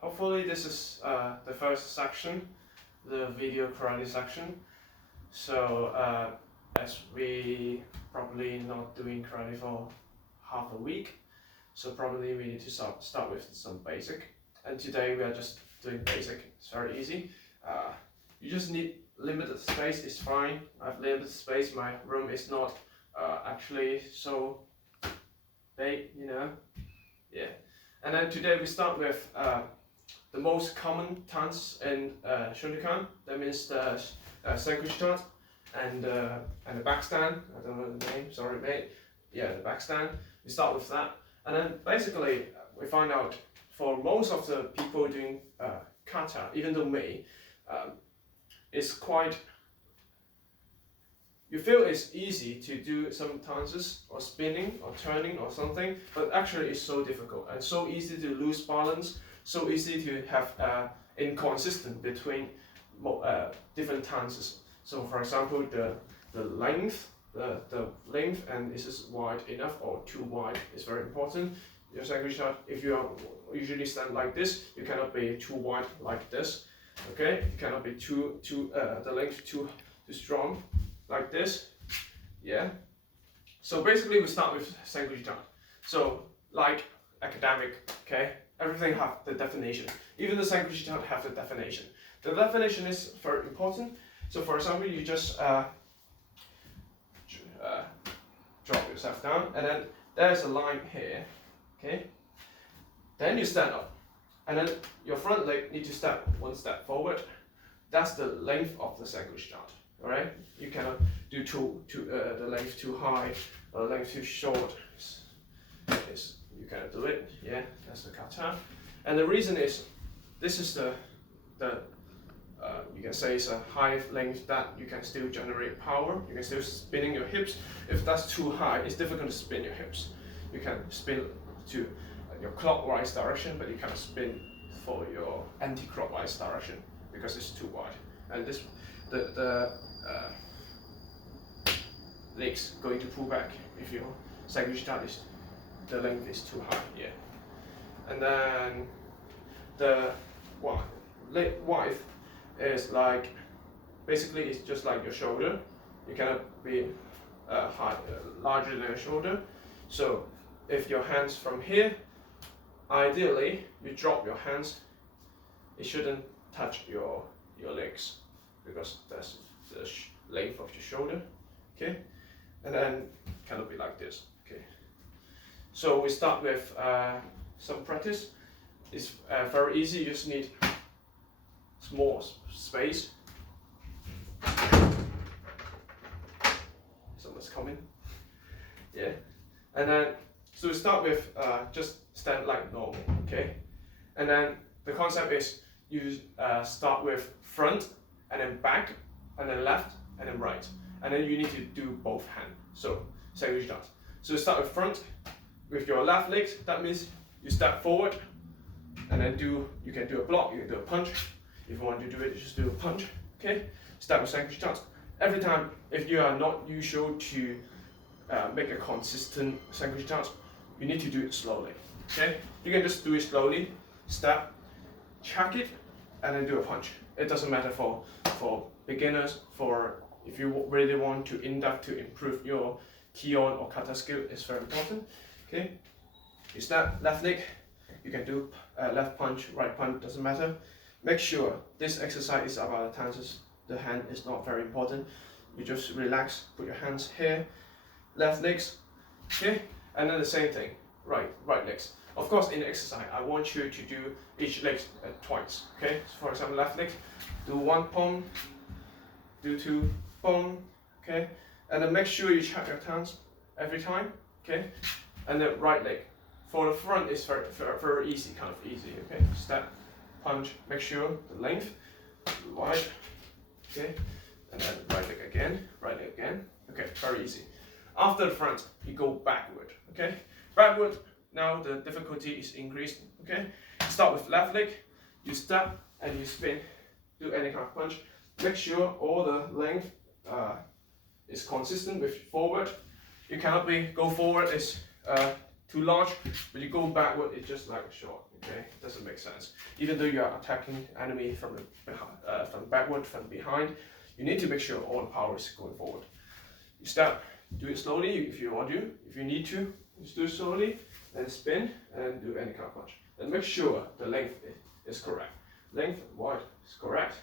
hopefully this is the first section, the video karate section. So as we probably not doing karate for half a week, so probably we need to start with some basic. And today we are just doing basic. It's very easy. You just need limited space. It's fine. I have limited space. My room is not actually so big, you know. Yeah. And then today we start with the most common stance in Shotokan. That means the zenkutsu stance and the back stand. I don't know the name. Sorry, mate. Yeah, the back stand. We start with that, and then basically we find out for most of the people doing kata, even though me, it's quite. You feel it's easy to do some dances or spinning or turning or something, but actually it's so difficult and so easy to lose balance, so easy to have inconsistent between different dances. So for example, the length, the length, and is this wide enough or too wide is very important. Your zenkutsu shot, if you are usually stand like this, you cannot be too wide like this. Okay, you cannot be too the length too strong. Like this, yeah. So basically we start with zenkutsu stance. So like academic, okay, everything have the definition. Even the zenkutsu stance have the definition. The definition is very important. So for example, you just drop yourself down, and then there's a line here, okay. Then you stand up, and then your front leg need to step one step forward. That's the length of the zenkutsu stance. All right, you cannot do the length too high or length too short. You cannot do it. Yeah, that's the kata. And the reason is, this is the you can say it's a high length that you can still generate power. You can still spinning your hips. If that's too high, it's difficult to spin your hips. You can spin to your clockwise direction, but you cannot spin for your anti-clockwise direction because it's too wide. And this the legs going to pull back if your zenkutsu stance the length is too high. Yeah. And then the leg width is like, basically it's just like your shoulder. You cannot be larger than your shoulder. So if your hands from here, ideally you drop your hands. It shouldn't touch your legs, because that's the length of your shoulder, okay? And then cannot be like this, okay? So we start with some practice. It's very easy. You just need small space. Someone's coming. Yeah. And then, so we start with just stand like normal, okay? And then the concept is you start with front, and then back, and then left, and then right. And then you need to do both hands. So zenkutsu stance. So you start with front with your left leg. That means you step forward, and then you can do a block, you can do a punch. If you want to do it, you just do a punch. Okay? Start with zenkutsu stance. Every time, if you are not usual to make a consistent zenkutsu stance, you need to do it slowly. Okay? You can just do it slowly, step, check it, and then do a punch. It doesn't matter for beginners, for if you really want to in-depth to improve your kion or kata skill, it's very important. Okay, you step left leg, you can do left punch, right punch, doesn't matter. Make sure this exercise is about the tenses. The hand is not very important. You just relax, put your hands here, left legs, okay, and then the same thing, right legs. Of course, in the exercise, I want you to do each leg twice. Okay, so for example, left leg, do one pump, do two pump. Okay, and then make sure you check your hands every time. Okay, and then right leg. For the front, it's very easy, kind of easy. Okay, step, punch. Make sure the length, wide. Okay, and then right leg again, right leg again. Okay, very easy. After the front, you go backward. Okay, backward. Now the difficulty is increased. Okay, start with left leg, you step and you spin, do any kind of punch. Make sure all the length is consistent with forward. You cannot go forward is too large. When you go backward, it's just like short. Okay, doesn't make sense. Even though you are attacking enemy from backward, from behind, you need to make sure all the power is going forward. You step, do it slowly if you want to. If you need to, just do it slowly, then spin and do any kind of punch. And make sure the length is correct. Length wide is correct.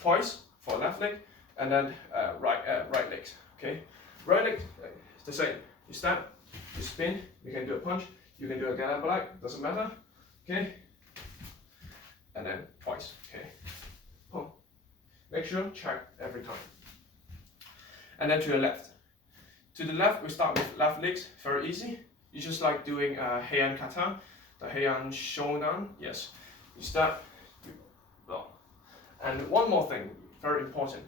Twice for left leg, and then right leg. Okay, right leg is the same. You step, you spin. You can do a punch. You can do a gallop like, doesn't matter. Okay, and then twice. Okay, boom. Make sure check every time. And then to the left. To the left, we start with left legs. Very easy. You just like doing heian kata, the heian shodan. Yes, you start. You block. And one more thing, very important.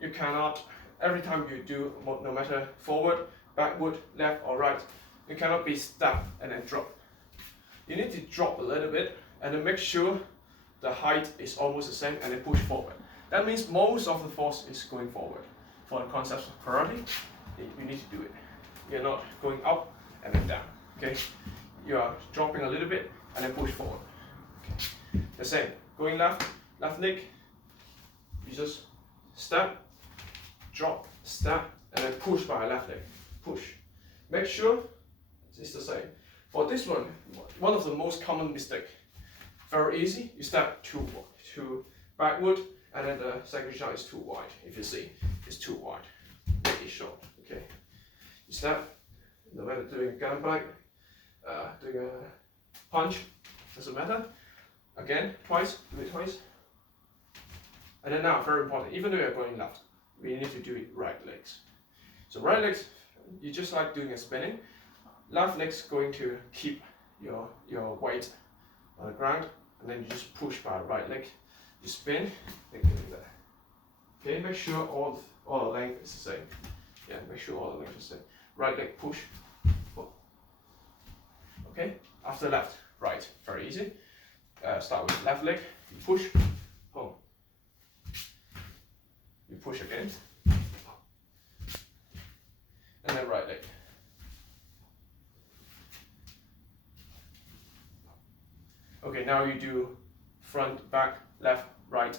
You cannot, every time you do, no matter forward, backward, left or right, you cannot be step and then drop. You need to drop a little bit and then make sure the height is almost the same and then push forward. That means most of the force is going forward. For the concept of karate, you need to do it. You're not going up and then down. Okay, you are dropping a little bit and then push forward. Okay. The same, going left leg. You just step, drop, step, and then push by left leg. Push. Make sure it's the same. For this one of the most common mistake. Very easy. You step too backward, and then the second shot is too wide. If you see, it's too wide. Make it short. Okay. You step. No matter doing a gun bike, doing a punch, doesn't matter. Again, twice. Do it twice. And then now, very important. Even though you're going left, we need to do it right legs. So right legs, you just like doing a spinning. Left leg's going to keep your weight on the ground, and then you just push by right leg. You spin, then do that. Okay, make sure all the length is the same. Yeah, make sure all the length is the same. Right leg push. Okay, after left, right, very easy. Start with left leg. You push, home. You push again, and then right leg. Okay, now you do front, back, left, right,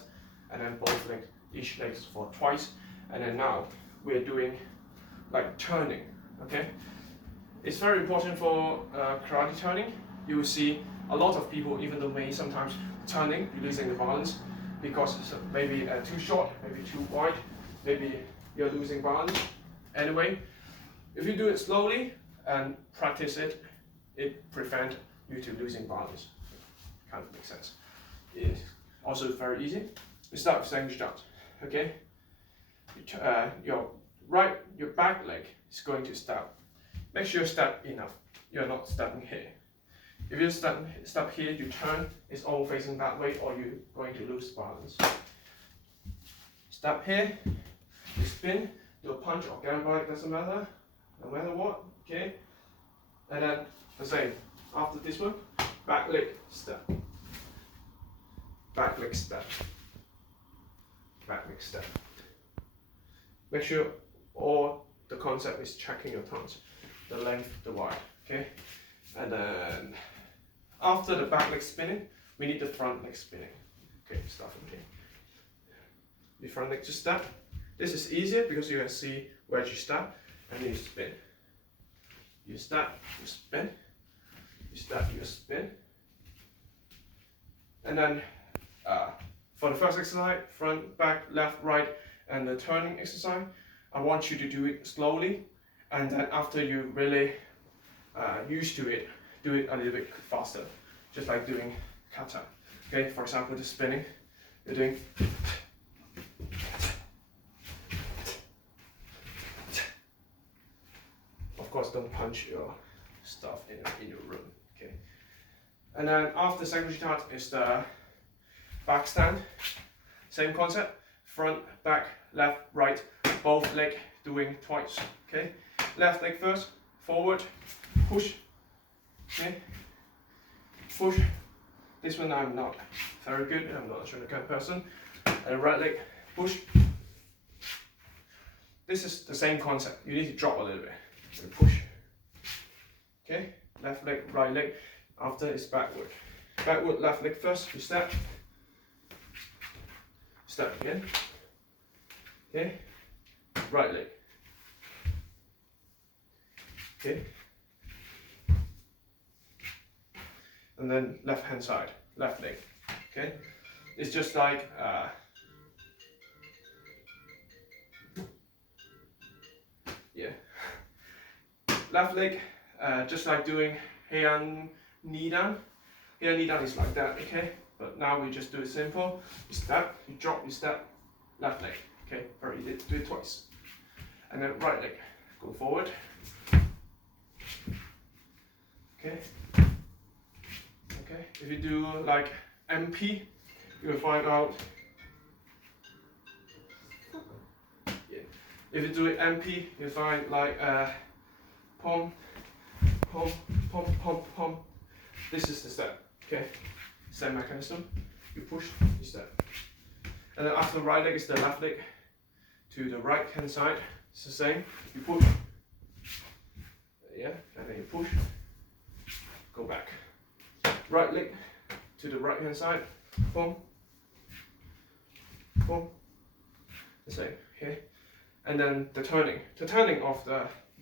and then both legs, each leg for twice. And then now we're doing like turning. Okay, it's very important for karate turning. You will see a lot of people, even though may sometimes turning, losing the balance because it's maybe too short, maybe too wide, maybe you're losing balance. Anyway, if you do it slowly and practice it, it prevents you to losing balance. Kind of makes sense. It's also very easy. We start with zenkutsu. Okay, your back leg is going to step. Make sure you step enough. You're not stepping here. If you step here, you turn, it's all facing that way, or you're going to lose balance. Step here, you spin, do a punch or gun bite, doesn't matter, no matter what. Okay, and then the same. After this one, back leg step, back leg step, back leg step. Make sure all the concept is checking your tones, the length, the wide. Okay, and then after the back leg spinning, we need the front leg spinning. Okay, start from here. The front leg just step. This is easier because you can see where you step, and then you spin. You step, you spin. You step, you spin. And then for the first exercise, front, back, left, right, and the turning exercise, I want you to do it slowly, and then after you really used to it, do it a little bit faster, just like doing kata. Okay, for example, the spinning, you're doing. Of course, don't punch your stuff in your room. Okay, and then after zenkutsu is the back stand. Same concept, front, back, left, right, both leg doing twice. Okay, left leg first, forward, push. Okay, push. This one I'm not very good. I'm not a kind of person. And right leg push. This is the same concept. You need to drop a little bit. And push. Okay, left leg, right leg. After it's backward. Backward, left leg first. You step. Step again. Okay, right leg. Okay. And then left hand side, left leg. Okay, it's just like yeah, left leg, just like doing heian knee down. Heian knee down is like that, okay? But now we just do it simple. You step, you drop, you step, left leg. Okay, very easy. Do it twice. And then right leg, go forward. Okay. Okay. If you do like MP, you will find out. Yeah. If you do it MP, you find like pom, pom, pom, pom, pom. This is the step. Okay. Same mechanism. You push, you step. And then after the right leg is the left leg to the right hand side. It's the same. You push. Yeah, and then you push. Go back. Right leg to the right hand side. Boom. Boom. The same. Okay. And then the turning. The turning of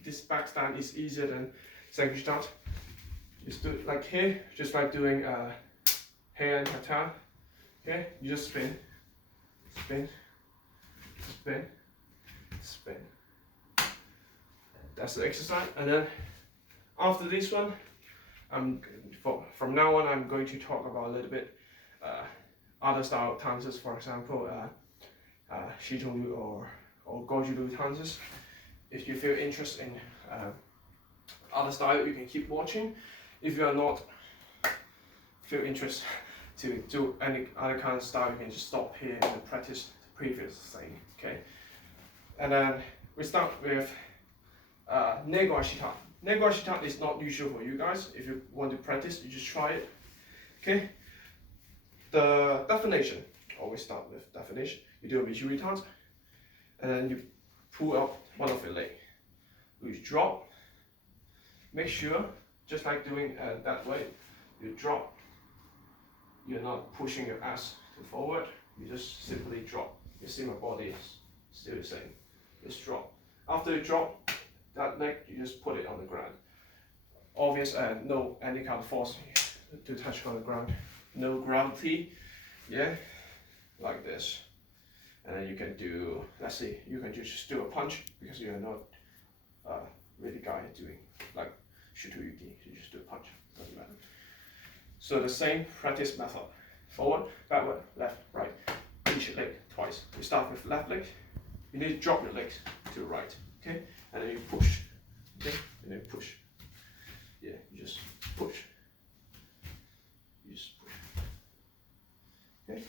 this back stand is easier than zenkutsu. Just do it like here, just like doing heian kata. Okay, you just spin, spin, spin, spin. That's the exercise. And then after this one, from now on I'm going to talk about a little bit other style dances, for example Shitoru or Goju-ryu dances. If you feel interest in other style, you can keep watching. If you are not feel interest to do any other kind of style, you can just stop here and practice the previous thing. Okay, and then we start with Negoashita. Negoashita is not usual for you guys. If you want to practice, you just try it. Okay. The definition. Always start with definition. You do a Michuri dance, and then you pull up one of your leg. You drop. Make sure, just like doing that way, you drop. You're not pushing your ass to forward. You just simply drop. You see my body is still the same. Just drop. After you drop that leg, you just put it on the ground. Obvious, no any kind of force to touch on the ground. No gravity. Yeah, like this. And then you can do, let's see, you can just do a punch because you're not really guy doing like Shitoyuki. You just do a punch. Doesn't matter. So the same practice method. Forward, backward, left, right. Each leg twice. You start with left leg. You need to drop your legs to the right. Okay? And then you push. Okay? And then push. Yeah, you just push. You just push. Okay?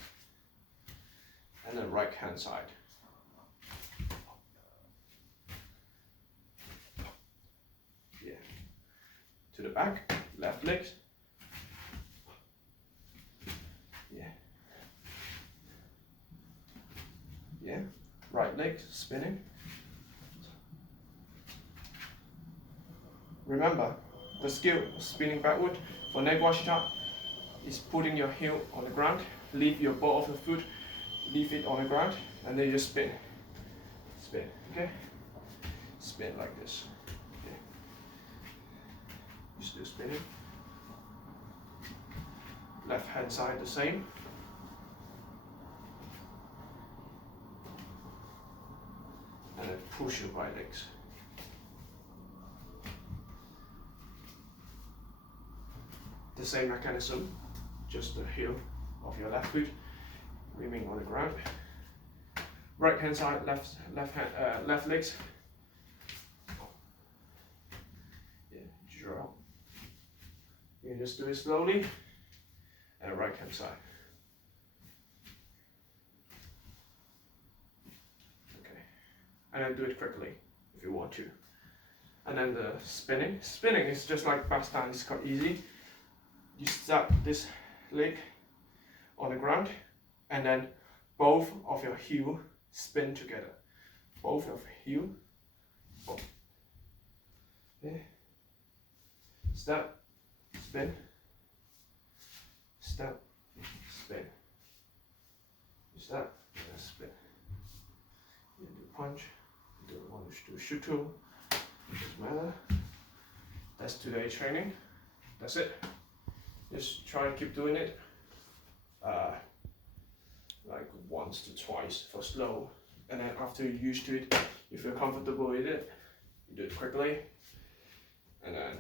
And then right hand side. Yeah. To the back, left leg. Yeah. Yeah. Right leg spinning. Remember, the skill of spinning backward for Negoashita is putting your heel on the ground, leave your ball of the foot, leave it on the ground, and then you just spin. Spin, okay? Spin like this. Okay. You still spinning. Left hand side the same. And then push your right legs. The same mechanism, just the heel of your left foot remain on the ground. Right hand side, left legs. Yeah, draw. You can just do it slowly. And right hand side. Okay, and then do it quickly if you want to. And then the spinning. Spinning is just like back stand. It's quite easy. You start this leg on the ground, and then both of your heel spin together. Both of heel. Boom. Okay. step, spin, step, spin, step, and spin. You do punch, you don't want to do shuto, doesn't matter. That's today's training. That's it. Just try and keep doing it. Like once to twice for slow, and then after you're used to it, you feel comfortable with it, you do it quickly, and then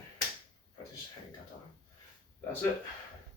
practice hanging kata. That's it.